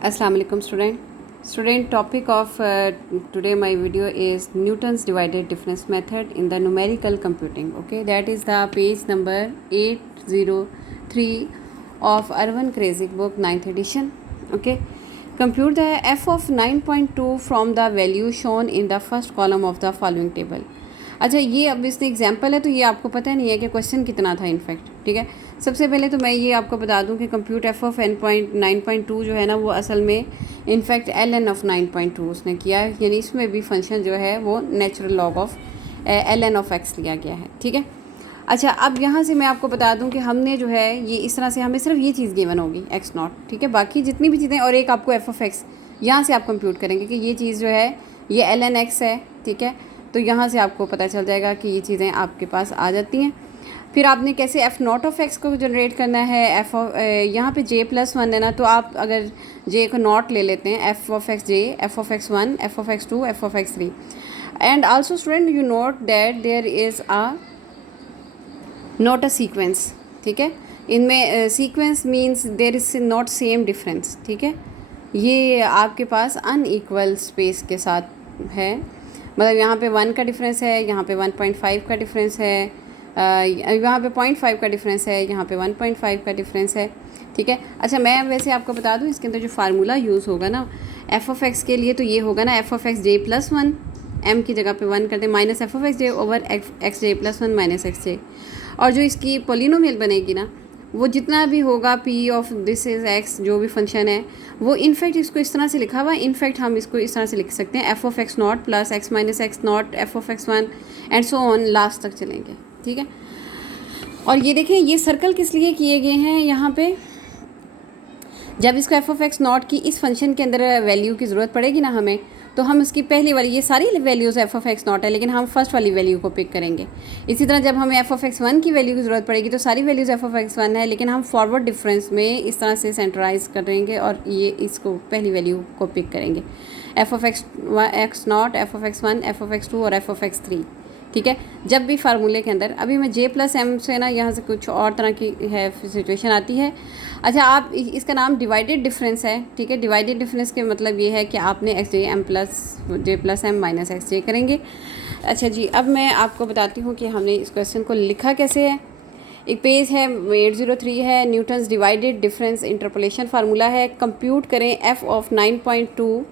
Assalamu alaikum student topic of today my video is Newton's divided difference method in the numerical computing. Okay, that is the page number 803 of Urban Kreyszig book 9th edition. Okay, compute the f of 9.2 from the value shown in the first column of the following table. अच्छा, ये अब इसमें example है तो ये आपको पता नहीं है कि क्वेश्चन कितना था इनफैक्ट. ठीक है, सबसे पहले तो मैं ये आपको बता दूं कि compute f of n point 9.2 जो है ना वो असल में इनफैक्ट एल एन ऑफ 9.2 उसने किया है, यानी इसमें भी फंक्शन जो है वो natural log of l n of x लिया गया है. ठीक है, अच्छा अब यहाँ से मैं आपको बता दूं कि हमने जो है ये इस तरह से हमें सिर्फ ये चीज़ गिवन होगी एक्स नॉट. ठीक है, बाकी जितनी भी चीज़ें और एक आपको एफ ऑफ एक्स यहाँ से आप कंप्यूट करेंगे कि ये चीज़ जो है ये एल एन एक्स है. ठीक है, तो यहाँ से आपको पता चल जाएगा कि ये चीज़ें आपके पास आ जाती हैं. फिर आपने कैसे एफ़ नॉट ऑफ एक्स को जनरेट करना है. एफ यहाँ पे जे प्लस वन है ना, तो आप अगर जे को नॉट ले लेते हैं f of x j, f of x one, f of x two, f of x three. And also student you note that there is not a sequence. ठीक है, इनमें sequence means there is not same difference. ठीक है, ये आपके पास unequal space के साथ है, मतलब यहाँ पे 1 का डिफरेंस है, यहाँ पे 1.5 का डिफरेंस है, यहाँ पे 0.5 का डिफरेंस है, यहाँ पे 1.5 का डिफरेंस है. ठीक है, अच्छा मैं वैसे आपको बता दूँ इसके अंदर जो फार्मूला यूज़ होगा ना एफ ऑफ एक्स के लिए, तो ये होगा ना F of x J plus one, M की जगह पे 1 करते हैं, minus F of x J over X J plus one minus X J. और जो इसकी पोलिनोमियल बनेगी ना वो जितना भी होगा P of this is x जो भी फंक्शन है वो इनफैक्ट इसको इस तरह से लिखा हुआ है. इनफैक्ट हम इसको इस तरह से लिख सकते हैं f of x not plus x minus x naught f of x one and so on last तक चलेंगे. ठीक है, और ये देखें ये सर्कल किस लिए किए गए हैं यहाँ पे, जब इसको एफ ऑफ एक्स नॉट की इस फंक्शन के अंदर वैल्यू की ज़रूरत पड़ेगी ना हमें, तो हम उसकी पहली वाली ये सारी values F of x not है लेकिन हम फर्स्ट वाली वैल्यू को पिक करेंगे. इसी तरह जब हमें एफ ऑफ एक्स वन की वैल्यू की ज़रूरत पड़ेगी तो सारी values F of x one है लेकिन हम फॉरवर्ड डिफरेंस में इस तरह से सेंटराइज करेंगे और ये इसको पहली वैल्यू को पिक करेंगे f of x naught, f of x one, f of x two और एफ ऑफ एक्स थ्री. ठीक है, जब भी फार्मूले के अंदर अभी मैं जे प्लस एम से ना यहाँ से कुछ और तरह की है सिचुएशन आती है. अच्छा, आप इसका नाम डिवाइडेड डिफरेंस है. ठीक है, डिवाइडेड डिफरेंस के मतलब ये है कि आपने एक्स जे एम प्लस जे प्लस एम माइनस एक्स जे करेंगे. अच्छा जी, अब मैं आपको बताती हूँ कि हमने इस क्वेश्चन को लिखा कैसे है. एक पेज है 803 है, Newton's divided difference interpolation formula है. कंप्यूट करें f of 9.2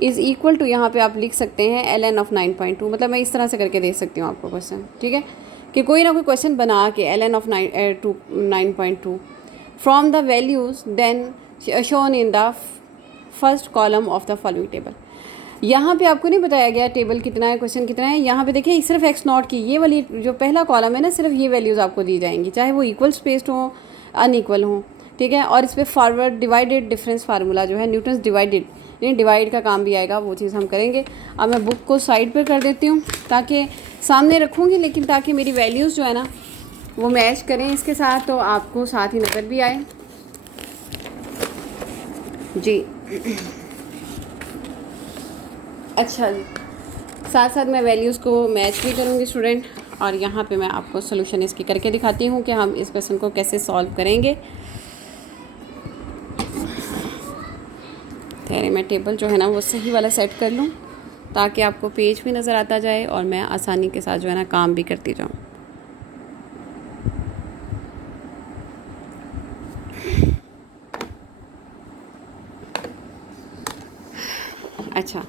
is equal to, यहाँ पे आप लिख सकते हैं एल एन ऑफ 9.2, मतलब मैं इस तरह से करके दे सकती हूँ आपको क्वेश्चन. ठीक है, कि कोई ना कोई क्वेश्चन बना के l n of 9.2 from the values then shown in the first column of the following table. यहाँ पे आपको नहीं बताया गया टेबल कितना है, क्वेश्चन कितना है. यहाँ पे देखिए सिर्फ एक्स नॉट की ये वाली जो पहला कॉलम है ना, सिर्फ ये वैल्यूज़ आपको दी जाएंगी, चाहे वो इक्वल स्पेस्ड हो अनइक्वल हो. ठीक है, और इस पर फॉरवर्ड डिवाइडेड डिफरेंस फार्मूला जो है न्यूटन्स डिवाइडेड, यानी डिवाइड का काम भी आएगा, वो चीज़ हम करेंगे. अब मैं बुक को साइड पर कर देती हूँ ताकि सामने रखूँगी लेकिन ताकि मेरी वैल्यूज़ जो है ना वो मैच करें इसके साथ, तो आपको साथ ही नज़र भी आए जी. अच्छा जी, साथ साथ मैं वैल्यूज़ को मैच भी करूँगी स्टूडेंट, और यहाँ पे मैं आपको सोल्यूशन इसकी करके दिखाती हूँ कि हम इस क्वेश्चन को कैसे सॉल्व करेंगे. खैर मैं टेबल जो है ना वो सही वाला सेट कर लूँ ताकि आपको पेज भी नज़र आता जाए और मैं आसानी के साथ जो है ना काम भी करती जाऊँ. अच्छा,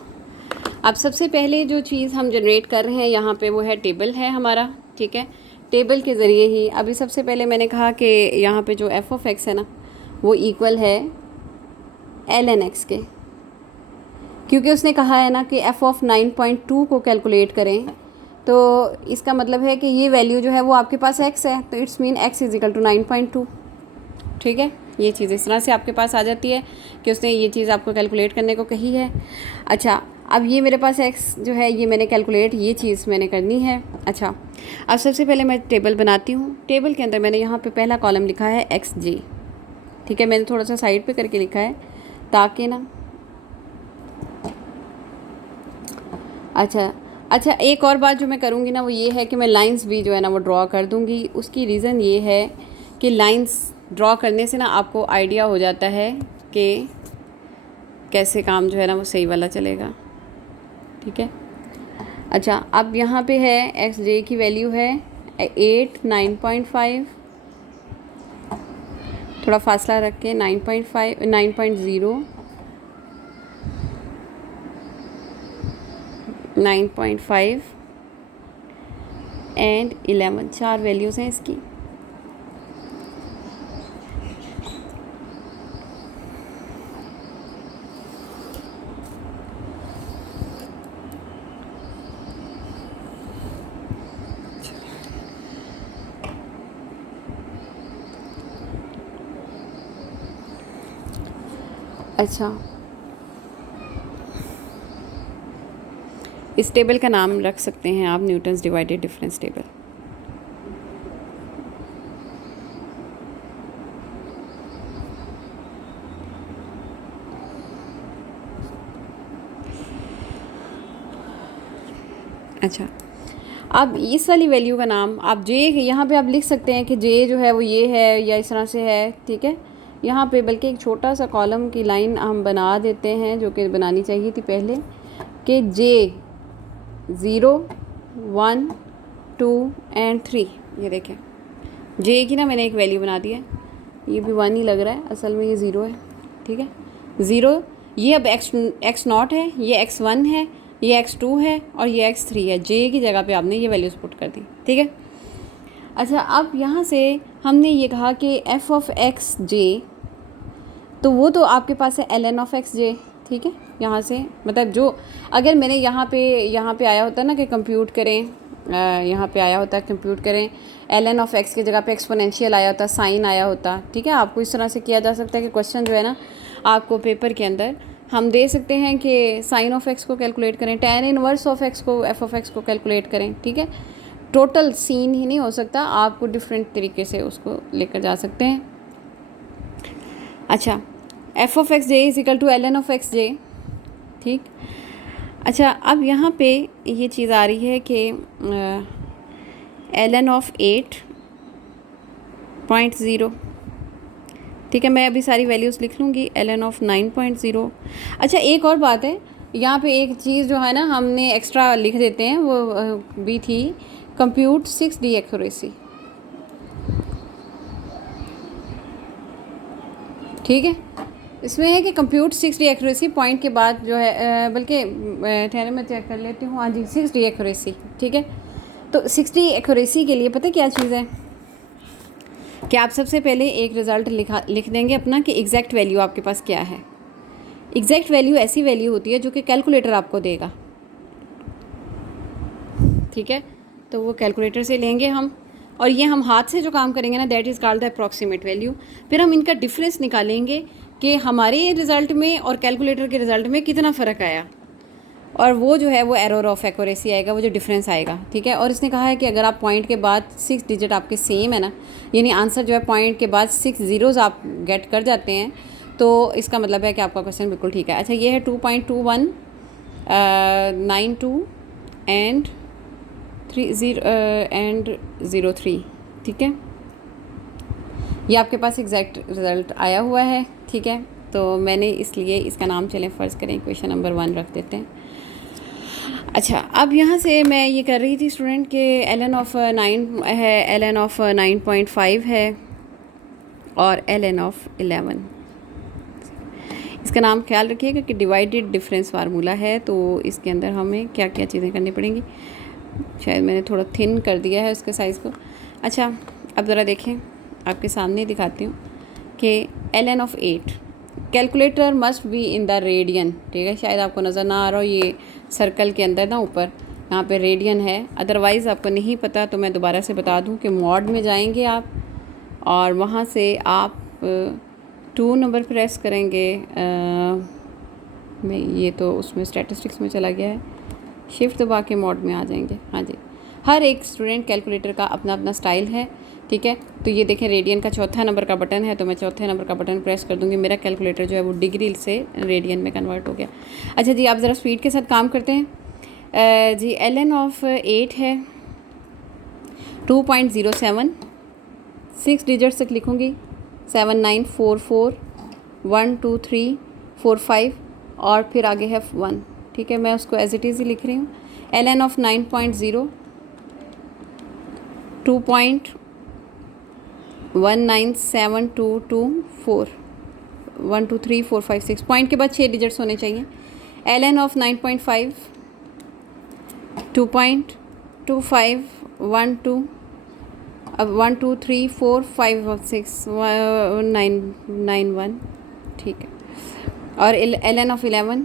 अब सबसे पहले जो चीज़ हम जनरेट कर रहे हैं यहाँ पे वो है टेबल है हमारा. ठीक है, टेबल के ज़रिए ही अभी सबसे पहले मैंने कहा कि यहाँ पे जो एफ ऑफ एक्स है ना वो इक्वल है एल एन एक्स के, क्योंकि उसने कहा है ना कि एफ ऑफ 9.2 को कैलकुलेट करें, तो इसका मतलब है कि ये वैल्यू जो है वो आपके पास एक्स है, तो it's mean x is equal to 9.2. ठीक है, ये चीज़ इस तरह से आपके पास आ जाती है कि उसने ये चीज़ आपको कैलकुलेट करने को कही है. अच्छा, अब ये मेरे पास एक्स जो है ये मैंने कैलकुलेट ये चीज़ मैंने करनी है. अच्छा, अब सबसे पहले मैं टेबल बनाती हूँ. टेबल के अंदर मैंने यहाँ पे पहला कॉलम लिखा है एक्स जे. ठीक है, मैंने थोड़ा सा साइड पे करके लिखा है ताकि ना, अच्छा एक और बात जो मैं करूँगी ना वो ये है कि मैं लाइंस भी जो है ना वो ड्रॉ कर दूँगी. उसकी रीज़न ये है कि लाइंस ड्रॉ करने से ना आपको आइडिया हो जाता है कि कैसे काम जो है ना वो सही वाला चलेगा, ठीक है। अच्छा, अब यहाँ पे है एक्स जे की वैल्यू है 8, 9.5, थोड़ा फासला रख के 9.5, 9.0, 9.5 एंड 11, 4 वैल्यूज़ हैं इसकी। अच्छा, इस टेबल का नाम रख सकते हैं आप न्यूटन्स डिवाइडेड डिफरेंस टेबल। अच्छा, अब इस वाली वैल्यू का नाम आप जे, यहाँ पे आप लिख सकते हैं कि जे जो है वो ये है या इस तरह से है, ठीक है। यहाँ पे बल्कि एक छोटा सा कॉलम की लाइन हम बना देते हैं, जो कि बनानी चाहिए थी पहले, कि जे 0, 1, 2 एंड 3। ये देखें, जे की ना मैंने एक वैल्यू बना दी है, ये भी 1 ही लग रहा है, असल में ये 0 है, ठीक है। 0, ये अब x नॉट है, ये x1 है, ये x2 है और ये x3 है। जे की जगह पे आपने ये वैल्यूज़ पुट कर दी, ठीक है। अच्छा, अब यहाँ से हमने ये कहा कि f ऑफ एक्स जे, तो वो तो आपके पास है ln ऑफ एक्स जे, ठीक है। यहाँ से मतलब जो अगर मैंने यहाँ पे आया होता ना कि कंप्यूट करें, यहाँ पे आया होता कंप्यूट करें, ln ऑफ एक्स की जगह पे एक्सपोनेंशियल आया होता, साइन आया होता, ठीक है। आपको इस तरह से किया जा सकता है कि क्वेश्चन जो है ना आपको पेपर के अंदर हम दे सकते हैं कि साइन ऑफ एक्स को कैलकुलेट करें, tan इनवर्स ऑफ एक्स को, f ऑफ एक्स को कैलकुलेट करें, ठीक है। टोटल सीन ही नहीं हो सकता, आपको डिफरेंट तरीके से उसको लेकर जा सकते हैं। अच्छा, f of x J is equal to ln of x J, ठीक। अच्छा, अब यहाँ पे ये चीज़ आ रही है कि ln ऑफ 8.0, ठीक है। मैं अभी सारी वैल्यूज़ लिख लूँगी, ln ऑफ 9.0। अच्छा, एक और बात है, यहाँ पे एक चीज़ जो है ना हमने एक्स्ट्रा लिख देते हैं, वो भी थी कंप्यूट 6D एक्यूरेसी, ठीक है। इसमें है कि कंप्यूट 6D एक्यूरेसी पॉइंट के बाद जो है, बल्कि ठहरे मैं चेक कर लेती हूँ, हाँ जी 6D एक्यूरेसी, ठीक है। तो 6D एक्यूरेसी के लिए पता क्या चीज़ है कि आप सबसे पहले एक रिज़ल्ट लिख देंगे अपना कि एग्जैक्ट वैल्यू आपके पास क्या है। एग्जैक्ट वैल्यू ऐसी वैल्यू होती है जो कि कैलकुलेटर आपको देगा, ठीक है। तो वो कैलकुलेटर से लेंगे हम, और ये हम हाथ से जो काम करेंगे ना, that is called the approximate value. फिर हम इनका डिफरेंस निकालेंगे कि हमारे रिज़ल्ट में और कैलकुलेटर के रिज़ल्ट में कितना फ़र्क आया, और वो जो है वो एरर ऑफ एक्यूरेसी आएगा, वो जो डिफरेंस आएगा, ठीक है। और इसने कहा है कि अगर आप पॉइंट के बाद 6 डिजिट आपके सेम है ना, यानी आंसर जो है पॉइंट के बाद 6 ज़ीरोज़ आप गेट कर जाते हैं, तो इसका मतलब है कि आपका क्वेश्चन बिल्कुल ठीक है। अच्छा, ये है 2.21, 92 एंड 03, ठीक है। ये आपके पास एग्जैक्ट रिज़ल्ट आया हुआ है, ठीक है। तो मैंने इसलिए इसका नाम चलें फ़र्ज़ करें क्वेश्चन नंबर 1 रख देते हैं। अच्छा, अब यहाँ से मैं ये कर रही थी स्टूडेंट के ln ऑफ 9 है, ln ऑफ 9.5 है और ln ऑफ 11। इसका नाम ख्याल रखिएगा कि डिवाइडेड डिफरेंस फार्मूला है, तो इसके अंदर हमें क्या क्या चीज़ें करनी पड़ेंगी। शायद मैंने थोड़ा थिन कर दिया है उसके साइज़ को। अच्छा, अब ज़रा देखें, आपके सामने दिखाती हूँ कि ln of 8, calculator must be in the radian, ठीक है। शायद आपको नज़र ना आ रहा हो, ये सर्कल के अंदर ना ऊपर यहाँ पे रेडियन है, अदरवाइज़ आपको नहीं पता तो मैं दोबारा से बता दूँ कि मॉड में जाएंगे आप, और वहाँ से आप 2 नंबर प्रेस करेंगे। मैं ये तो उसमें स्टैटिस्टिक्स में चला गया है, शिफ्ट दबा के मॉड में आ जाएंगे। हाँ जी, हर एक स्टूडेंट कैलकुलेटर का अपना अपना स्टाइल है, ठीक है। तो ये देखें, रेडियन का 4था नंबर का बटन है, तो मैं 4थे नंबर का बटन प्रेस कर दूँगी, मेरा कैलकुलेटर जो है वो डिग्री से रेडियन में कन्वर्ट हो गया। अच्छा जी, आप ज़रा स्पीड के साथ काम करते हैं जी। ln ऑफ 8 है 2.07, 6 डिजिट्स तक लिखूँगी, 7, 9, 4, 4, 1, 2, 3, 4, 5, और फिर आगे है 1, ठीक है। मैं उसको एज इट इज़ ही लिख रही हूँ। ln ऑफ 9.0 2.19722 1 2 3 4 5 6 पॉइंट के बाद 6 डिजिट्स होने चाहिए। ln ऑफ 9.5 2.25 1 2 अब 1 2 3 4 5 6 9 9 1, ठीक है। और ln ऑफ 11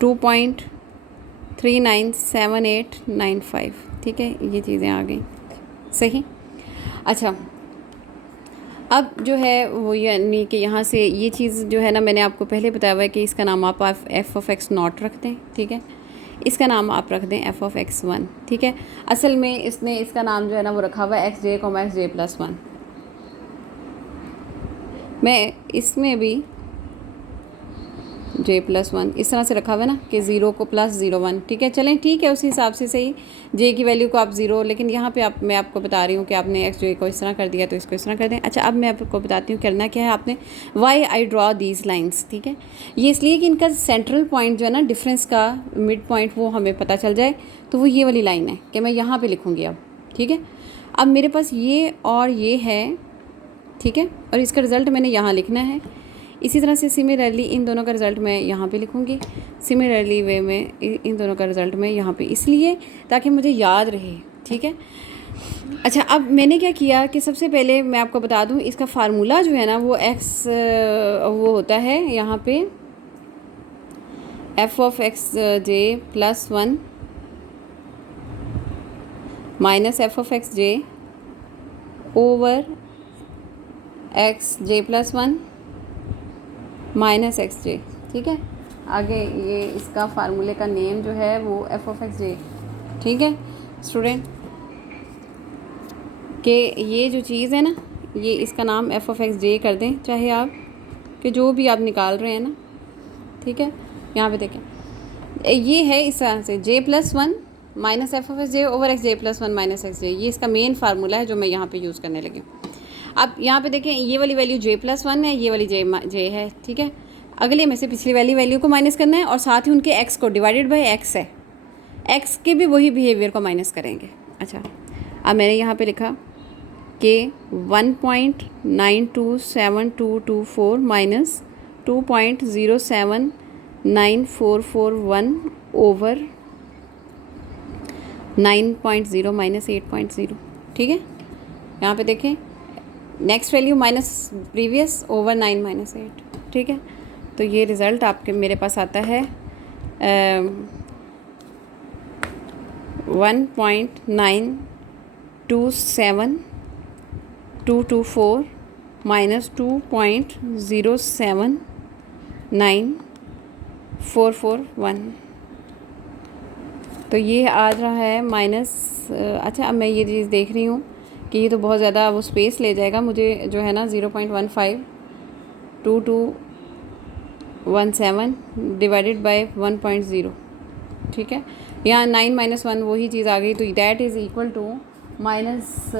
2.397895, ठीक है। ये चीज़ें आ गई, सही। अच्छा, अब जो है वो यानी कि यहाँ से ये चीज़ जो है ना, मैंने आपको पहले बताया हुआ है कि इसका नाम आप एफ ऑफ एक्स नॉट रख दें, ठीक है। इसका नाम आप रख दें एफ ऑफ एक्स 1, ठीक है। असल में इसने इसका नाम जो है ना वो रखा हुआ है x j comma x J plus 1। मैं इसमें भी जे प्लस 1 इस तरह से रखा हुआ है ना कि 0 को प्लस 0 1, ठीक है। चलें, ठीक है, उसी हिसाब से सही। जे की वैल्यू को आप 0, लेकिन यहाँ पे मैं आपको बता रही हूँ कि आपने एक्स जे को इस तरह कर दिया तो इसको इस तरह कर दें। अच्छा, अब मैं आपको बताती हूँ करना क्या है आपने। Why I draw these lines, ठीक है। ये इसलिए कि इनका सेंट्रल पॉइंट जो है ना डिफरेंस का मिड पॉइंट वो हमें पता चल जाए, तो वो ये वाली लाइन है कि मैं यहाँ पर लिखूँगी अब, ठीक है। अब मेरे पास ये और ये है, ठीक है, और इसका रिज़ल्ट मैंने यहाँ लिखना है। इसी तरह से सिमिलरली इन दोनों का रिज़ल्ट मैं यहाँ पे लिखूँगी, सिमिलरली वे में इन दोनों का रिज़ल्ट मैं यहाँ पे, इसलिए ताकि मुझे याद रहे, ठीक है। अच्छा, अब मैंने क्या किया कि सबसे पहले मैं आपको बता दूँ इसका फार्मूला जो है ना वो एक्स वो होता है यहाँ पे F of x J plus 1 minus F of x J over X J plus 1 minus X J, ठीक है। आगे ये इसका फार्मूले का नेम जो है वो एफ ऑफ एक्स जे, ठीक है स्टूडेंट, कि ये जो चीज़ है ना ये इसका नाम एफ ऑफ एक्स जे कर दें, चाहे आप कि जो भी आप निकाल रहे हैं ना, ठीक है। यहाँ पे देखें ये है इस तरह से J plus 1 minus F of x J over X J plus 1 minus X J, ये इसका मेन फार्मूला है जो मैं यहाँ पे यूज़ करने लगी हूँ। अब यहाँ पे देखें ये वाली वैल्यू जे प्लस 1 है, ये वाली जे है, ठीक है। अगले में से पिछली वाली वैल्यू को माइनस करना है और साथ ही उनके एक्स को डिवाइडेड बाय एक्स है, एक्स के भी वही बिहेवियर को माइनस करेंगे। अच्छा, अब मैंने यहाँ पे लिखा कि 1.927224 माइनस 2.079441 ओवर 9.0 माइनस 8.0, ठीक है। यहाँ पे देखें next value minus previous over 9 minus 8, ठीक है। तो ये रिज़ल्ट आपके मेरे पास आता है 1.927224 माइनस 2.079441, तो ये आ रहा है माइनस। अच्छा, अब मैं ये चीज़ देख रही हूँ कि ये तो बहुत ज़्यादा वो स्पेस ले जाएगा मुझे जो है ना 0.152217 डिवाइडेड बाय 1.0, ठीक है। यहाँ 9 माइनस 1 वही चीज़ आ गई, तो that is equal to minus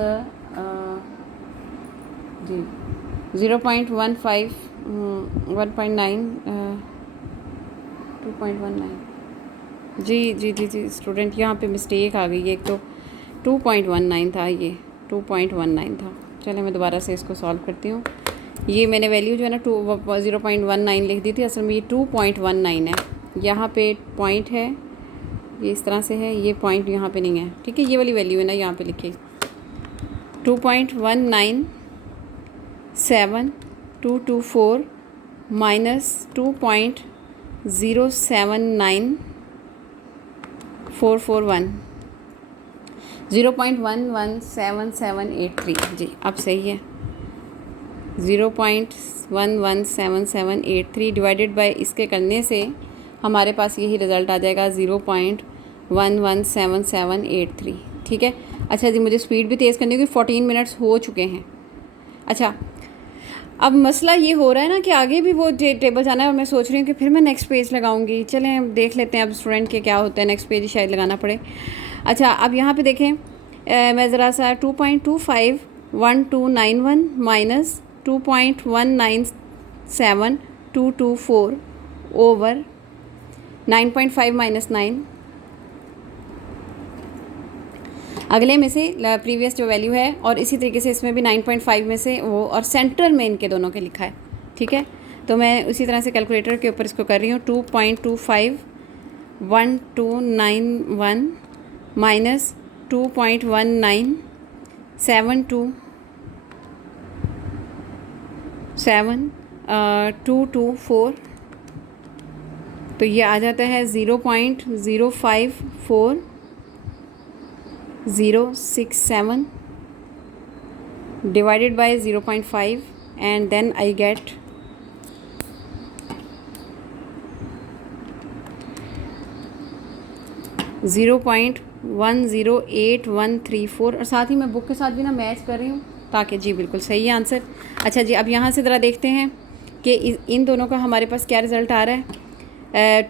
जी 0.15 1.9 2.19 जी स्टूडेंट, यहाँ पे मिस्टेक आ गई है। एक तो 2.19 था, ये 2.19 था। चलिए मैं दोबारा से इसको सॉल्व करती हूँ। ये मैंने वैल्यू जो है ना 0.19 लिख दी थी, असल में ये 2.19 है। यहाँ पे पॉइंट है, ये इस तरह से है, ये पॉइंट यहाँ पे नहीं है, ठीक है। ये वाली वैल्यू है ना यहाँ पे लिखी 2.197224 माइनस 2.079441 0.117783 जी, अब सही है। 0.117783 डिवाइडेड बाय इसके करने से हमारे पास यही रिज़ल्ट आ जाएगा 0.117783, ठीक है। अच्छा जी, मुझे स्पीड भी तेज़ करनी होगी, 14 मिनट्स हो चुके हैं। अच्छा, अब मसला ये हो रहा है ना कि आगे भी वो टेबल जाना है और मैं सोच रही हूँ कि फिर मैं नेक्स्ट पेज लगाऊंगी। चलें अब देख लेते हैं अब स्टूडेंट के क्या होता है, नेक्स्ट पेज ही शायद लगाना पड़े। अच्छा, अब यहाँ पे देखें मैं ज़रा सा 2.251291 माइनस 2.197224 224 ओवर 9.5 माइनस 9। अगले में से प्रीवियस जो वैल्यू है और इसी तरीके से इसमें भी 9.5 में से वो, और सेंटर में इनके दोनों के लिखा है, ठीक है। तो मैं उसी तरह से कैलकुलेटर के ऊपर इसको कर रही हूँ। 2.25 1291 माइनस 2.197224, तो ये आ जाता है 0.054067 divided by 0.5 and then I get 0.108134। और साथ ही मैं बुक के साथ भी ना मैच कर रही हूँ ताकि, जी बिल्कुल सही है आंसर। अच्छा जी, अब यहाँ से ज़रा देखते हैं कि इन दोनों का हमारे पास क्या रिज़ल्ट आ रहा है।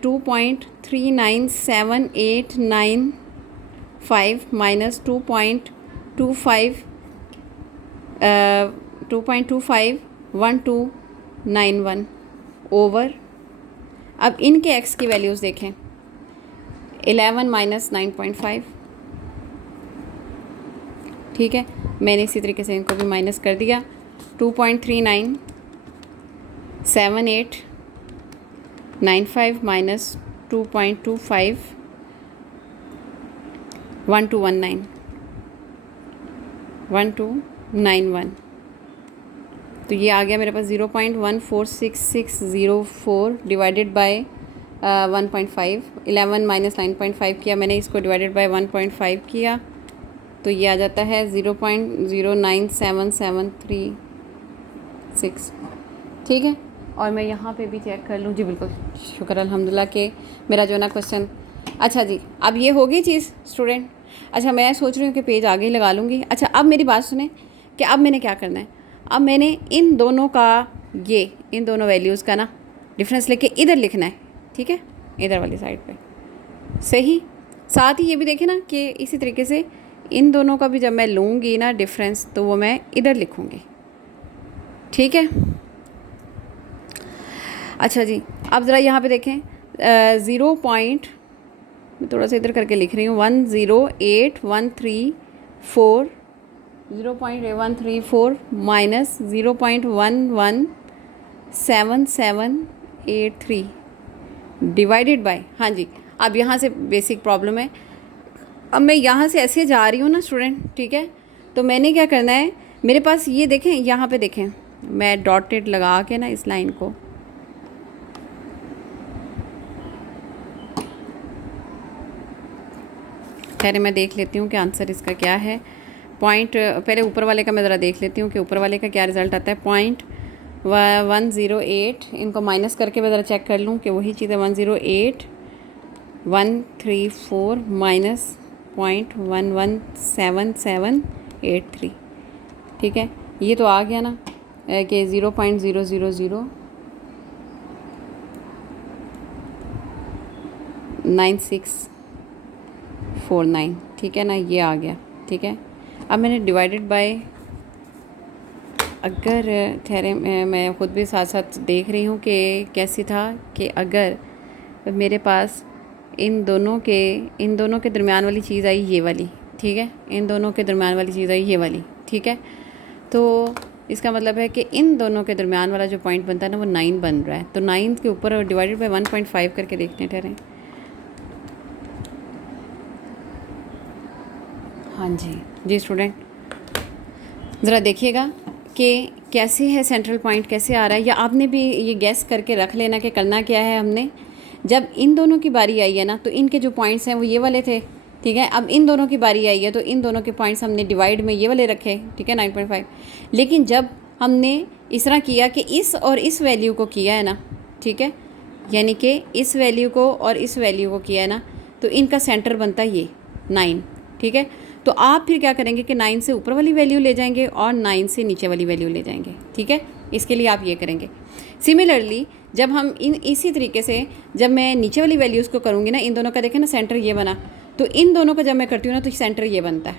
2.397895 माइनस 2.251291 ओवर, अब इनके एक्स की वैल्यूज़ देखें, 11 माइनस 9.5, ठीक है। मैंने इसी तरीके से इनको भी माइनस कर दिया। 2.397895 माइनस 2.25 1291, तो ये आ गया मेरे पास 0.146604 डिवाइडेड बाय 1.5। 11 माइनस 9.5 किया मैंने, इसको डिवाइडेड बाय 1.5 किया, तो ये आ जाता है 0.097736, ठीक है। और मैं यहाँ पे भी चेक कर लूँ, जी बिल्कुल शुक्र अल्हम्दुलिल्लाह के मेरा जो ना क्वेश्चन। अच्छा जी, अब ये हो गई चीज़ स्टूडेंट। अच्छा, मैं सोच रही हूँ कि पेज आगे ही लगा लूँगी। अच्छा, अब मेरी बात सुने कि अब मैंने क्या करना है। अब मैंने इन दोनों का, ये इन दोनों वैल्यूज़ का ना डिफरेंस लेके इधर लिखना है, ठीक है, इधर वाली साइड पे, सही। साथ ही ये भी देखें ना कि इसी तरीके से इन दोनों का भी जब मैं लूँगी ना डिफरेंस, तो वो मैं इधर लिखूँगी, ठीक है। अच्छा जी, अब ज़रा यहाँ पे देखें, 0 पॉइंट, मैं थोड़ा सा इधर करके लिख रही हूँ, 0.8134 माइनस 0.117783 डिवाइडेड बाय, हाँ जी। अब यहाँ से बेसिक प्रॉब्लम है। अब मैं यहाँ से ऐसे जा रही हूँ ना स्टूडेंट, ठीक है, तो मैंने क्या करना है, मेरे पास ये देखें, यहाँ पे देखें, मैं डॉटेड लगा के ना इस लाइन को, खैर मैं देख लेती हूँ कि आंसर इसका क्या है। पॉइंट, पहले ऊपर वाले का मैं ज़रा देख लेती हूँ कि ऊपर वाले का क्या रिज़ल्ट आता है। 0.108, इनको माइनस करके मैं ज़रा चेक कर लूँ कि वही चीज़ है। 108,134 माइनस 0.117783, ठीक है। ये तो आ गया ना कि 0.0009649, ठीक है ना, ये आ गया, ठीक है। अब मैंने डिवाइडेड बाय, अगर ठहरे मैं ख़ुद भी साथ साथ देख रही हूँ कि कैसी था, कि अगर मेरे पास इन दोनों के दरमियान वाली चीज़ आई ये वाली, ठीक है, इन दोनों के दरमियान वाली चीज़ आई ये वाली, ठीक है, तो इसका मतलब है कि इन दोनों के दरमियान वाला जो पॉइंट बनता है ना वो 9 बन रहा है। तो 9 के ऊपर डिवाइडेड बाय 1.5 करके देखते हैं, ठहरें, हाँ जी स्टूडेंट, ज़रा देखिएगा कि कैसे है सेंट्रल पॉइंट, कैसे आ रहा है, या आपने भी ये गैस करके रख लेना कि करना क्या है हमने। जब इन दोनों की बारी आई है ना, तो इनके जो पॉइंट्स हैं वो ये वाले थे, ठीक है। अब इन दोनों की बारी आई है तो इन दोनों के पॉइंट्स हमने डिवाइड में ये वाले रखे, ठीक है, 9.5। लेकिन जब हमने इस तरह किया कि इस और इस वैल्यू को किया है ना, ठीक है, यानी कि इस वैल्यू को और इस वैल्यू को किया है ना, तो इनका सेंटर बनता है ये 9, ठीक है। तो आप फिर क्या करेंगे कि 9 से ऊपर वाली वैल्यू ले जाएंगे और 9 से नीचे वाली वैल्यू ले जाएंगे, ठीक है। इसके लिए आप ये करेंगे। सिमिलरली जब हम इसी तरीके से जब मैं नीचे वाली वैल्यूज़ को करूँगी ना, इन दोनों का देखें ना सेंटर ये बना, तो इन दोनों का जब मैं करती हूँ ना तो सेंटर ये बनता है,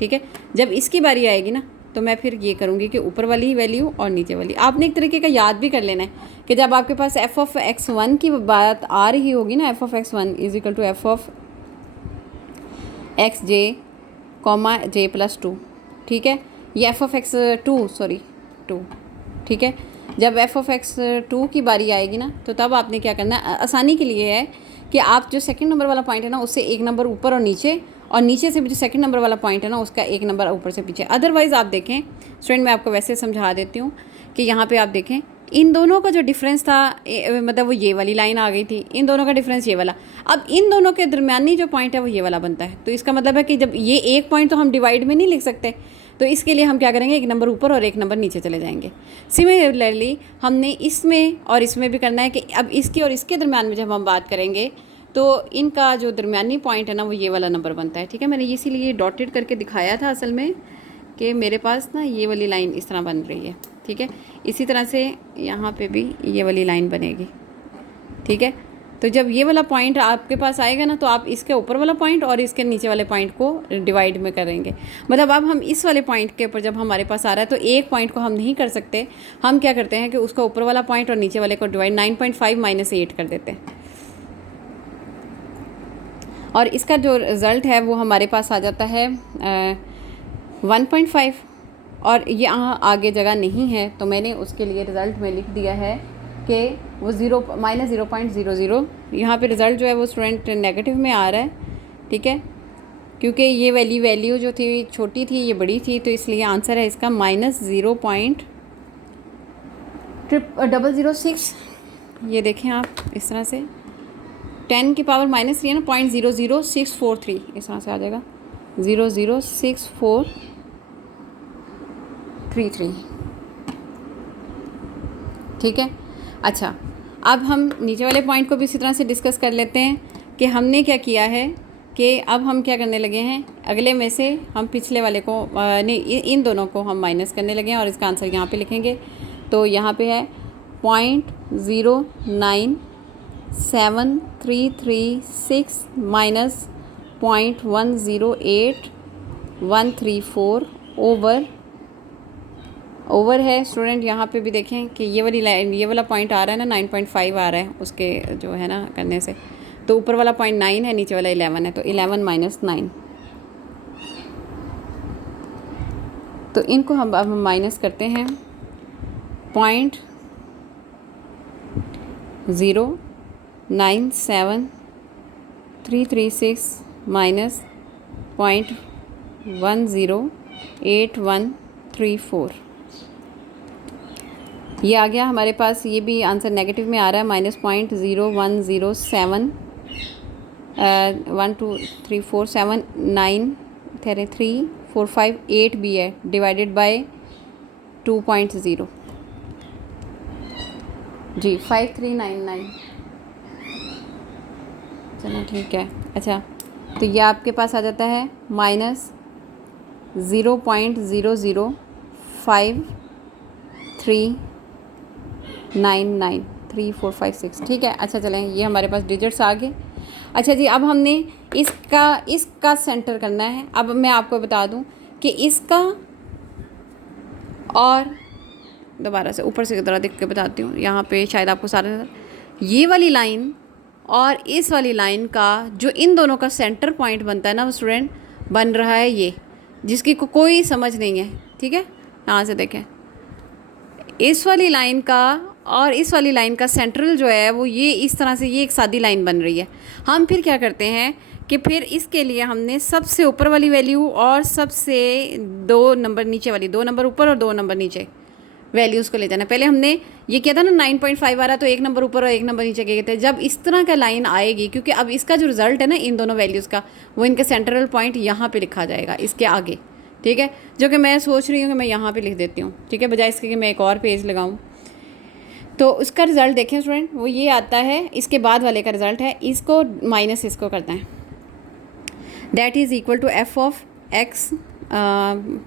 ठीक है। जब इसकी बारी आएगी ना तो मैं फिर ये करूँगी कि ऊपर वाली वैल्यू और नीचे वाली। आपने एक तरीके का याद भी कर लेना है कि जब आपके पास एफ ऑफ x1 की बात आ रही होगी ना, F of x1 is equal to f of x j comma j plus 2, ठीक है, ये एफ ऑफ x2 सॉरी 2, ठीक है। जब एफ ऑफ x2 की बारी आएगी ना, तो तब आपने क्या करना है, आसानी के लिए है कि आप जो सेकंड नंबर वाला पॉइंट है ना, उससे एक नंबर ऊपर और नीचे से भी जो सेकंड नंबर वाला पॉइंट है ना, उसका एक नंबर ऊपर से पीछे। अदरवाइज़ आप देखें स्टूडेंट, मैं आपको वैसे समझा देती हूँ कि यहाँ पे आप देखें इन दोनों का जो डिफरेंस था, मतलब वो ये वाली लाइन आ गई थी, इन दोनों का डिफरेंस ये वाला। अब इन दोनों के दरमियानी जो पॉइंट है वो ये वाला बनता है। तो इसका मतलब है कि जब ये एक पॉइंट तो हम डिवाइड में नहीं लिख सकते, तो इसके लिए हम क्या करेंगे, एक नंबर ऊपर और एक नंबर नीचे चले जाएंगे। सिमिलरली हमने इसमें और इसमें भी करना है कि अब इसके और इसके दरमियान में जब हम बात करेंगे तो इनका जो दरमियानी पॉइंट है ना, वो ये वाला नंबर बनता है, ठीक है। मैंने इसीलिए डॉटेड करके दिखाया था असल में कि मेरे पास ना ये वाली लाइन इस तरह बन रही है, ठीक है। इसी तरह से यहाँ पे भी ये वाली लाइन बनेगी, ठीक है। तो जब ये वाला पॉइंट आपके पास आएगा ना, तो आप इसके ऊपर वाला पॉइंट और इसके नीचे वाले पॉइंट को डिवाइड में करेंगे। मतलब अब हम इस वाले पॉइंट के ऊपर जब हमारे पास आ रहा है, तो एक पॉइंट को हम नहीं कर सकते, हम क्या करते हैं कि उसका ऊपर वाला पॉइंट और नीचे वाले को डिवाइड 9.5 माइनस 8 कर देते हैं, और इसका जो रिज़ल्ट है वो हमारे पास आ जाता है 1.5। और ये यहाँ आगे जगह नहीं है, तो मैंने उसके लिए रिज़ल्ट में लिख दिया है कि वो -0.00। यहाँ पे रिज़ल्ट जो है वो स्टूडेंट नेगेटिव में आ रहा है, ठीक है, क्योंकि ये वैल्यू जो थी छोटी थी, ये बड़ी थी, तो इसलिए आंसर है इसका -0.006। ये देखें आप इस तरह से 10 की पावर -3 है ना, 0.00643 इस तरह से आ जाएगा, 0.06433, ठीक है। अच्छा, अब हम नीचे वाले पॉइंट को भी इसी तरह से डिस्कस कर लेते हैं कि हमने क्या किया है कि अब हम क्या करने लगे हैं, अगले में से हम पिछले वाले को नहीं, इन दोनों को हम माइनस करने लगे हैं और इसका आंसर यहाँ पे लिखेंगे। तो यहाँ पे है 0.097336 माइनस 0.108134 ओवर है स्टूडेंट। यहाँ पे भी देखें कि ये वाली लाइन, ये वाला पॉइंट आ रहा है ना, 9.5 आ रहा है उसके जो है ना करने से, तो ऊपर वाला पॉइंट 9 है, नीचे वाला 11 है, तो 11 माइनस 9। तो इनको हम अब माइनस करते हैं 0.97336 माइनस 0.108134, ये आ गया हमारे पास। ये भी आंसर नेगेटिव में आ रहा है, -0.0107 1 2 3 4 7 9 3 4 5 8 भी है, डिवाइडेड बाय 2.0 जी 5399। चलो ठीक है। अच्छा, तो ये आपके पास आ जाता है -0.005399345 ठीक है। अच्छा चलें, ये हमारे पास डिजिट्स आ गए। अच्छा जी, अब हमने इसका सेंटर करना है। अब मैं आपको बता दूं कि इसका, और दोबारा से ऊपर से ज़रा देख के बताती हूँ, यहाँ पे शायद आपको सारा, ये वाली लाइन और इस वाली लाइन का जो इन दोनों का सेंटर पॉइंट बनता है ना, वो स्टूडेंट बन रहा है ये, जिसकी कोई समझ नहीं है, ठीक है। यहाँ से देखें, इस वाली लाइन का और इस वाली लाइन का सेंट्रल जो है वो ये इस तरह से, ये एक सादी लाइन बन रही है। हम फिर क्या करते हैं कि फिर इसके लिए हमने सबसे ऊपर वाली वैल्यू और सबसे 2 नंबर नीचे वाली, 2 नंबर ऊपर और 2 नंबर नीचे वैल्यूज़ को ले जाना। पहले हमने ये किया था ना, 9.5 आ रहा, तो 1 नंबर ऊपर और 1 नंबर नीचे किए थे। जब इस तरह का लाइन आएगी, क्योंकि अब इसका जो रिज़ल्ट है ना इन दोनों वैल्यूज़ का, वो इनका सेंट्रल पॉइंट यहाँ पे लिखा जाएगा इसके आगे, ठीक है। जो कि मैं सोच रही हूँ कि मैं यहाँ पे लिख देती हूँ, ठीक है, बजाय इसके कि मैं एक और पेज लगाऊँ। तो उसका रिज़ल्ट देखें स्टूडेंट, वो ये आता है, इसके बाद वाले का रिज़ल्ट है, इसको माइनस इसको करते हैं, that is equal to f of x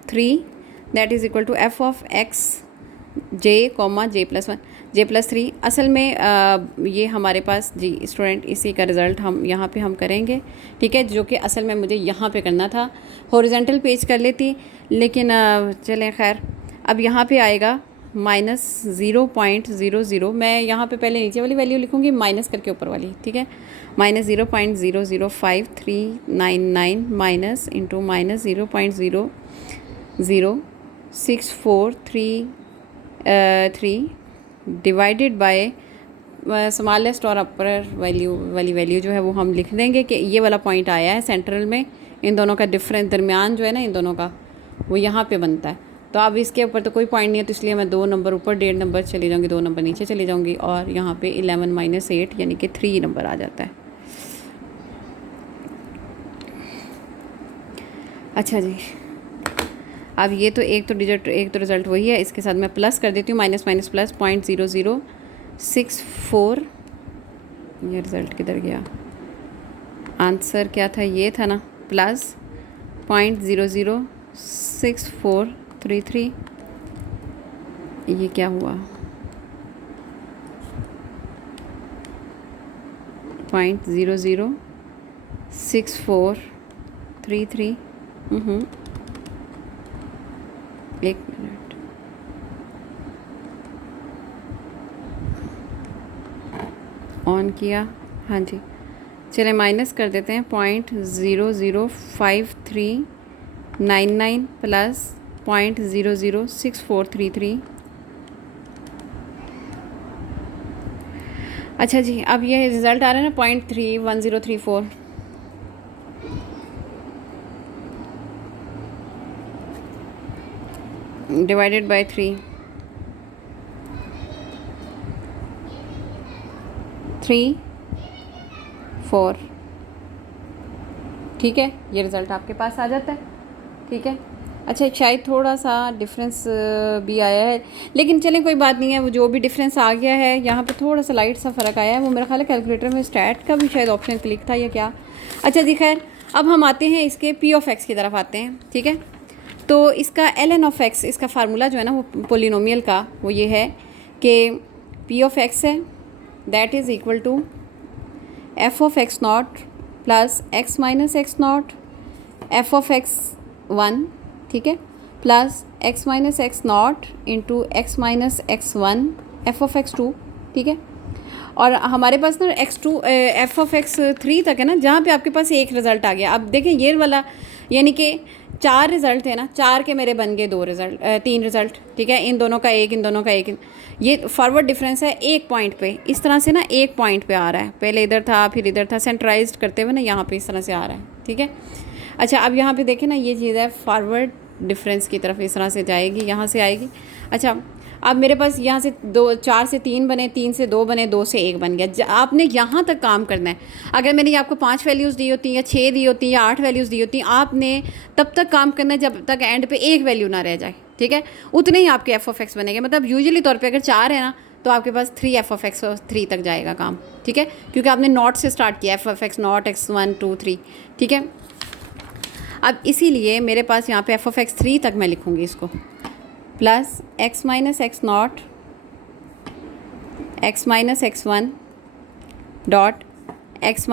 3 that is equal to f of x j comma j plus 1। j+3 असल में ये हमारे पास जी स्टूडेंट इसी का रिज़ल्ट हम यहाँ पे हम करेंगे, ठीक है, जो कि असल में मुझे यहाँ पे करना था, हॉरिजॉन्टल पेज कर लेती, लेकिन चलें खैर। अब यहाँ पे आएगा -0.00, मैं यहाँ पे पहले नीचे वाली वैल्यू लिखूँगी माइनस करके ऊपर वाली, ठीक है, -0.00539 minus into -0.00643 divided by smallest और अपर वैल्यू वाली वैल्यू जो है वो हम लिख देंगे कि ये वाला पॉइंट आया है सेंट्रल में, इन दोनों का डिफरेंस दरमियान जो है ना इन दोनों का वो यहाँ पे बनता है। तो अब इसके ऊपर तो कोई पॉइंट नहीं है, तो इसलिए मैं 2 नंबर ऊपर 1.5 नंबर चली जाऊँगी, 2 नंबर नीचे चली जाऊँगी, और यहाँ पे 11 - 8 यानी कि 3 नंबर आ जाता है। अच्छा जी, अब ये तो एक तो रिज़ल्ट वही है, इसके साथ मैं प्लस कर देती हूँ, माइनस माइनस प्लस 0.0064, ये रिज़ल्ट किधर गया, आंसर क्या था, ये था ना, प्लस 0.006433, ये क्या हुआ, 0.006433। एक मिनट, ऑन किया, हाँ जी, चले माइनस कर देते हैं, 0.005399 प्लस 0.006433। अच्छा जी, अब ये रिज़ल्ट आ रहा है ना 0.31034, डिवाइडेड बाय 3 4, ठीक है, ये रिज़ल्ट आपके पास आ जाता है, ठीक है। अच्छा, शायद थोड़ा सा डिफरेंस भी आया है, लेकिन चलें कोई बात नहीं है, वो जो भी डिफरेंस आ गया है यहाँ पे थोड़ा सा लाइट सा फ़र्क आया है, वो मेरा ख्याल है कैलकुलेटर में स्टैट का भी शायद ऑप्शन क्लिक था या क्या। अच्छा जी, खैर अब हम आते हैं इसके p(x) की तरफ आते हैं, ठीक है। तो इसका ln(x), इसका फार्मूला जो है ना वो पोलिनोमियल का, वो ये है कि p(x) है that is equal to f(x0) plus x - x0 f(x1), ठीक है, plus x - x0 into x - x1 f(x2), ठीक है। और हमारे पास ना f(x3) तक है ना, जहाँ पे आपके पास एक रिज़ल्ट आ गया। अब देखें ये वाला, यानी कि 4 रिज़ल्ट है ना, 4 के मेरे बन गए 3 रिज़ल्ट, ठीक है, इन दोनों का एक, इन दोनों का एक, ये फॉरवर्ड डिफरेंस है एक पॉइंट पे, इस तरह से ना एक पॉइंट पे आ रहा है, पहले इधर था फिर इधर था, सेंट्रलाइज्ड करते हुए ना यहाँ पे इस तरह से आ रहा है, ठीक है। अच्छा, अब यहाँ पे देखें ना, ये चीज़ है फॉरवर्ड डिफरेंस की तरफ इस तरह से जाएगी, यहाँ से आएगी। अच्छा, अब मेरे पास यहाँ से 4 से 3 बने, 3 से 2 बने, 2 से 1 बन गया। आपने यहाँ तक काम करना है। अगर मैंने आपको 5 वैल्यूज़ दी होती या 6 दी होती या 8 वैल्यूज़ दी होती, आपने तब तक काम करना है जब तक एंड पे एक वैल्यू ना रह जाए, ठीक है, उतने ही आपके f(x) बनेंगे। मतलब यूजुअली तौर पर अगर 4 है ना, तो आपके पास 3 f(x) और 3 तक जाएगा काम, ठीक है, क्योंकि आपने नॉट से स्टार्ट किया, f(x नॉट x1 2 3), ठीक है। अब इसीलिए मेरे पास यहाँ पे f(3) तक मैं लिखूँगी इसको, plus x - x0 x - x1 dot x -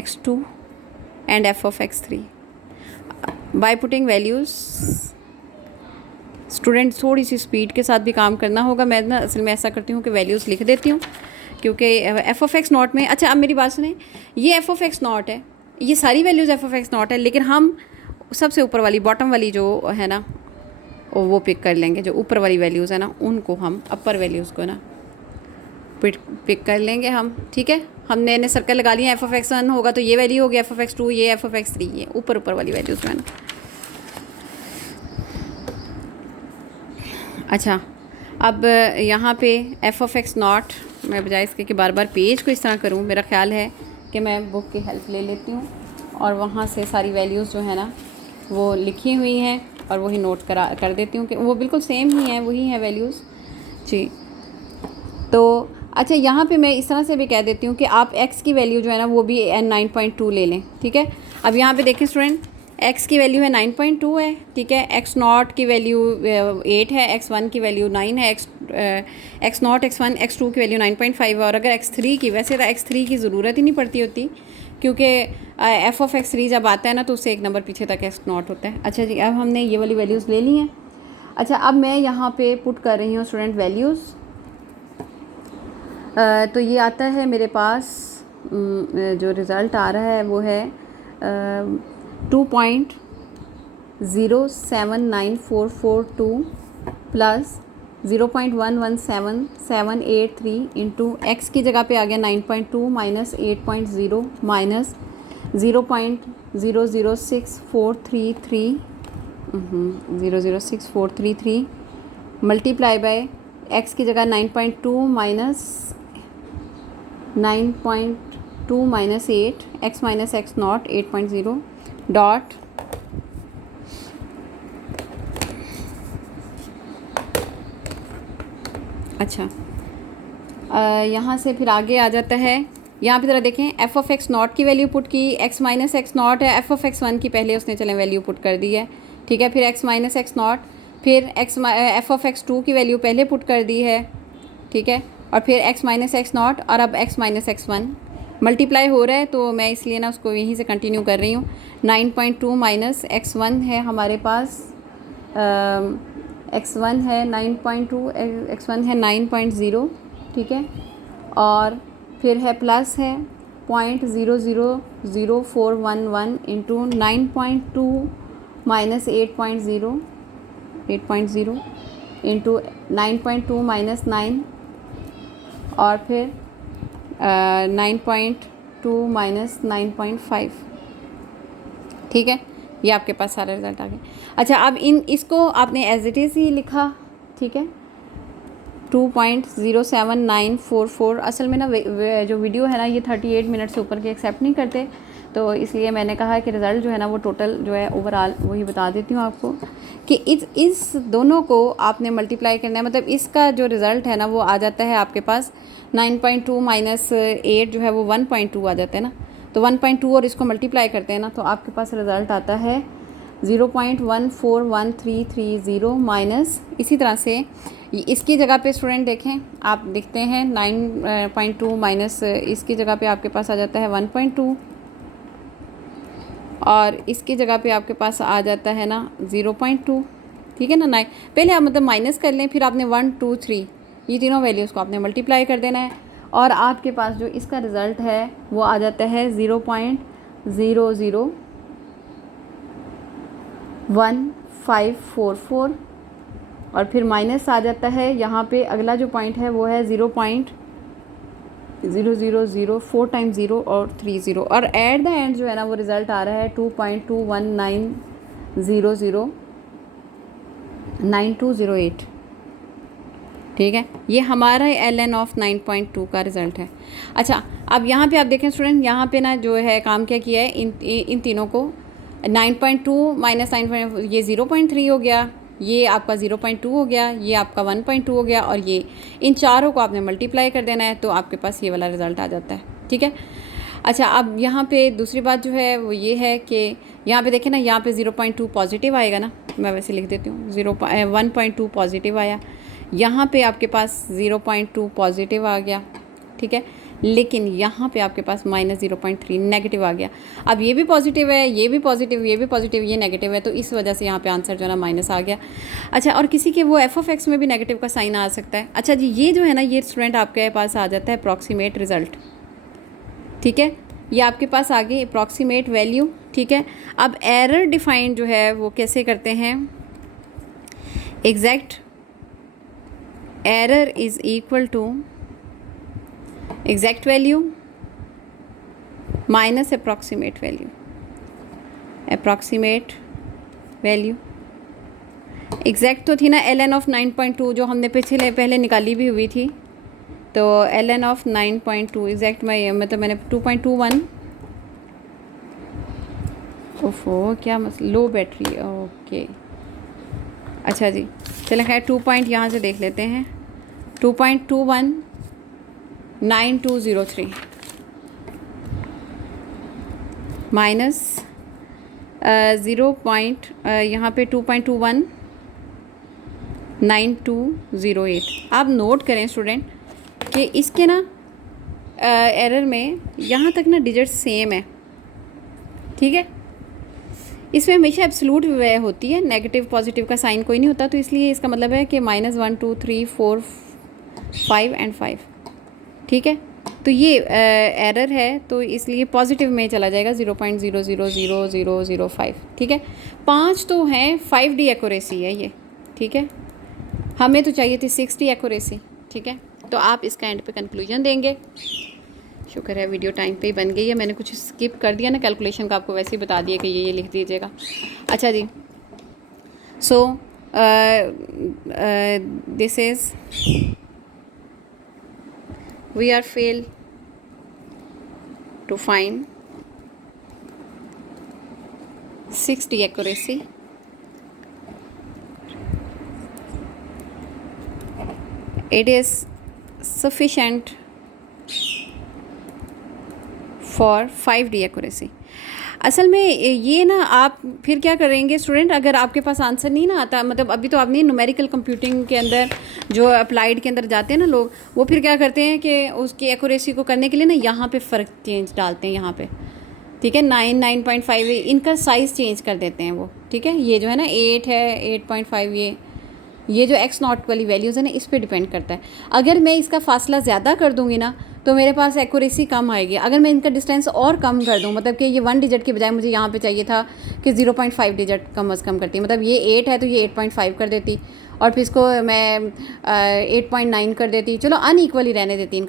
x2 and f(x3) by putting values. Student थोड़ी सी स्पीड के साथ भी काम करना होगा। मैं ना असल में ऐसा करती हूँ कि वैल्यूज़ लिख देती हूँ, क्योंकि f(x0) में, अच्छा अब मेरी बात सुने, ये f(x0) है, ये सारी वैल्यूज़ f(x0) है, लेकिन हम सबसे ऊपर वाली, बॉटम वाली जो है ना, वो पिक कर लेंगे, जो ऊपर वाली वैल्यूज़ है ना, उनको हम अपर वैल्यूज़ को ना पिक कर लेंगे हम, ठीक है। हमने सर्कल लगा लिया, f(x1) होगा तो ये वैल्यू होगी, f(x2), ये f(x3), ये ऊपर वाली वैल्यूज़ है ना। अच्छा, अब यहाँ पे f(x0), मैं बजाय इसके कि बार बार पेज को इस तरह करूँ, मेरा ख्याल है कि मैं बुक की हेल्प ले लेती हूँ और वहाँ से सारी वैल्यूज़ जो है ना वो लिखी हुई हैं और वही नोट कर देती हूँ कि वो बिल्कुल सेम ही हैं, वही हैं वैल्यूज़ जी। तो अच्छा, यहाँ पे मैं इस तरह से भी कह देती हूँ कि आप x की वैल्यू जो है ना वो भी 9.2 ले लें, ठीक है। अब यहाँ पे देखें स्टूडेंट, एक्स की वैल्यू है 9.2 है, ठीक है। एक्स नॉट की वैल्यू 8 है, एक्स वन की वैल्यू 9 है, x naught, x one, x two की वैल्यू 9.5 है। और अगर एक्स थ्री की, वैसे तो एक्स थ्री की ज़रूरत ही नहीं पड़ती होती, क्योंकि एफ ऑफ एक्स थ्री जब आता है ना तो उससे एक नंबर पीछे तक एक्स नॉट होता है। अच्छा जी, अब हमने ये वाली वैल्यूज़ ले ली हैं। अच्छा, अब मैं यहाँ पे पुट कर रही हूँ स्टूडेंट वैल्यूज़। तो ये आता है मेरे पास, जो रिज़ल्ट आ रहा है वो है 2.079442 प्लस 0.117783 इंटू एक्स की जगह पे आ गया 9.2 minus 8.0 minus 0.006433 multiply by x की जगह 9.2 minus 8 x minus x not 8.0 dot अच्छा, यहाँ से फिर आगे आ जाता है। यहाँ पे ज़रा देखें, एफ ऑफ एक्स नॉट की वैल्यू पुट की, एक्स माइनस एक्स नॉट है, एफ ऑफ एक्स वन की पहले उसने चलें वैल्यू पुट कर दी है, ठीक है। फिर एक्स माइनस एक्स नॉट, फिर एफ ऑफ एक्स टू की वैल्यू पहले पुट कर दी है, ठीक है। और फिर एक्स माइनस एक्स नॉट, और अब x minus x one multiply हो रहा है, तो मैं इसलिए ना उसको यहीं से कंटिन्यू कर रही हूँ। 9.2 माइनस एक्स वन है हमारे पास, एक्स वन है 9.2, एक्स वन है 9.0, ठीक है। और फिर है प्लस है 0.000411 इंटू 9.2 माइनस 8.0 इंटू 9.2 माइनस 9, और फिर 9.2 माइनस 9.5, ठीक है। ये आपके पास सारा रिजल्ट आ गया। अच्छा, अब इसको आपने एज इट इज़ ही लिखा, ठीक है। 2.07944, असल में ना जो वीडियो है ना ये 38 मिनट से ऊपर के एक्सेप्ट नहीं करते, तो इसलिए मैंने कहा कि रिज़ल्ट जो है ना वो टोटल जो है ओवरऑल वही बता देती हूँ आपको कि इस दोनों को आपने मल्टीप्लाई करना है। मतलब इसका जो रिज़ल्ट है ना वो आ जाता है आपके पास 9.2 माइनस 8 जो है वो 1.2 आ जाता है ना, तो 1.2 और इसको मल्टीप्लाई करते हैं ना तो आपके पास रिज़ल्ट आता है 0.141330 माइनस, इसी तरह से इसकी जगह पे स्टूडेंट देखें, आप देखते हैं 9.2 माइनस इसकी जगह पे आपके पास आ जाता है 1.2, और इसकी जगह पे आपके पास आ जाता है ना 0.2, ठीक है ना। 9 पहले आप मतलब माइनस कर लें, फिर आपने 1, 2, 3 ये तीनों वैल्यूज़ को आपने मल्टीप्लाई कर देना है, और आपके पास जो इसका रिज़ल्ट है वो आ जाता है 0.001544, और फिर माइनस आ जाता है यहाँ पे अगला जो पॉइंट है वो है 0.0004 टाइम्स 0 और 30, और एट द एंड जो है ना वो रिज़ल्ट आ रहा है 2.219009208, ठीक है। ये हमारा ln ऑफ 9.2 का रिज़ल्ट है। अच्छा, अब यहाँ पे आप देखें स्टूडेंट, यहाँ पे ना जो है काम क्या किया है, इन तीनों को 9.2 माइनस 9, ये 0.3 हो गया, ये आपका 0.2 हो गया, ये आपका 1.2 हो गया, और ये इन चारों को आपने मल्टीप्लाई कर देना है तो आपके पास ये वाला रिज़ल्ट आ जाता है, ठीक है। अच्छा, अब यहाँ पे दूसरी बात जो है वो ये है कि यहाँ पे देखें ना, यहाँ पे 0.2 पॉजिटिव आएगा ना, मैं वैसे लिख देती हूँ 1.2 पॉजिटिव आया, यहाँ पे आपके पास 0.2 पॉजिटिव आ गया, ठीक है। लेकिन यहाँ पे आपके पास माइनस 0.3 नेगेटिव आ गया। अब ये भी पॉजिटिव है, ये भी पॉजिटिव, ये भी पॉजिटिव, ये नेगेटिव है, तो इस वजह से यहाँ पे आंसर जो है ना माइनस आ गया। अच्छा, और किसी के वो एफ ऑफ एक्स में भी नेगेटिव का साइन आ सकता है। अच्छा जी, ये जो है ना ये स्टूडेंट आपके पास आ जाता है अप्रॉक्सीमेट रिज़ल्ट, ठीक है। ये आपके पास आ गई अप्रॉक्सीमेट वैल्यू, ठीक है। अब एरर डिफाइन जो है वो कैसे करते हैं, exact error is equal to exact value minus approximate value, approximate value exact तो थी ना ln ऑफ 9.2 जो हमने पहले निकाली भी हुई थी, तो ln ऑफ 9.2 एग्जैक्ट में मतलब मैंने 2.21, ओफो क्या लो बैटरी, ओके। अच्छा जी, चलें खैर 2 पॉइंट यहाँ से देख लेते हैं, 2.219203 माइनस यहाँ पे 2.219208। आप नोट करें स्टूडेंट कि इसके ना एरर में यहाँ तक ना डिजिट सेम है, ठीक है। इसमें हमेशा एब्सोल्यूट वे होती है, नेगेटिव पॉजिटिव का साइन कोई नहीं होता, तो इसलिए इसका मतलब है कि -1 2 3 4 5 एंड 5, ठीक है। तो ये एरर है, तो इसलिए पॉजिटिव में चला जाएगा 0.000005, ठीक है। 5 तो हैं, 5D एक्यूरेसी है ये, ठीक है। हमें तो चाहिए थी 6D एक्यूरेसी, ठीक है। तो आप इसका एंड पे कंक्लूजन देंगे। शुक्र है वीडियो टाइम पे ही बन गई है, मैंने कुछ स्किप कर दिया ना कैलकुलेशन का, आपको वैसे ही बता दिया कि ये लिख दीजिएगा। अच्छा जी, so this is we are fail to find 6D accuracy. It is sufficient for 5D accuracy. असल में ये ना आप फिर क्या करेंगे स्टूडेंट, अगर आपके पास आंसर नहीं ना आता, मतलब अभी तो आपने न्यूमेरिकल कंप्यूटिंग के अंदर जो अप्लाइड के अंदर जाते हैं ना लोग, वो फिर क्या करते हैं कि उसकी एक्यूरेसी को करने के लिए ना यहाँ पे फ़र्क चेंज डालते हैं, यहाँ पे, ठीक है। 9.5 इनका साइज़ चेंज कर देते हैं वो, ठीक है। ये जो है ना 8 है, 8.5, ये जो x0 वाली वैल्यूज़ है ना, इस पर डिपेंड करता है। अगर मैं इसका फासला ज़्यादा कर दूँगी ना तो मेरे पास एक्यूरेसी कम आएगी। अगर मैं इनका डिस्टेंस और कम कर दूँ, मतलब कि ये 1 डिजिट के बजाय मुझे यहाँ पे चाहिए था कि 0.5 डिजिट कम अज़ कम करती, मतलब ये 8 है तो ये 8.5 कर देती, और फिर इसको मैं 8.9 कर देती। चलो अनइक्वल ही रहने देती इनका